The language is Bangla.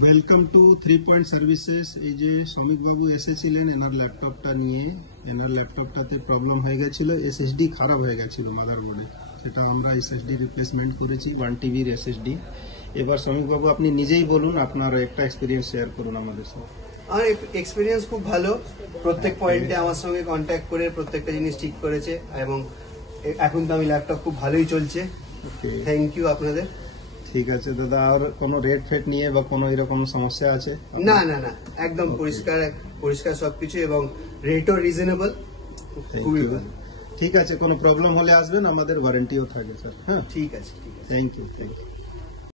Welcome to 3 point services. এই যে শ্রমিক বাবু এসেছিলেন এনার ল্যাপটপটা নিয়ে, এনার ল্যাপটপটাতে প্রবলেম হয়ে গেছিল, এসএসডি খারাপ হয়ে গেছিল মাদারবোর্ডে, সেটা আমরা এসএসডি রিপ্লেসমেন্ট করেছি 1 টিবির এসএসডি। এবার শ্রমিক বাবু আপনি নিজেই বলুন, আপনার একটা এক্সপিরিয়েন্স শেয়ার করুন আমাদের সাথে। আমার এক্সপিরিয়েন্স খুব ভালো, প্রত্যেক পয়েন্টে আমার সঙ্গে কন্ট্যাক্ট করে প্রত্যেকটা জিনিস ঠিক করেছে এবং এখন তো আমি ল্যাপটপ খুব ভালোই চলছে। থ্যাংক ইউ আপনাদের। ঠিক আছে দাদা, আর কোনো রেট ফেট নিয়ে বা কোনো এরকম সমস্যা আছে? না না না, একদম পরিষ্কার সবকিছু এবং রেটও রিজনেবল, খুবই ভালো। ঠিক আছে, কোনো প্রবলেম হলে আসবেন, আমাদের ওয়ারেন্টিও থাকে স্যার। হ্যাঁ, ঠিক আছে। Thank you.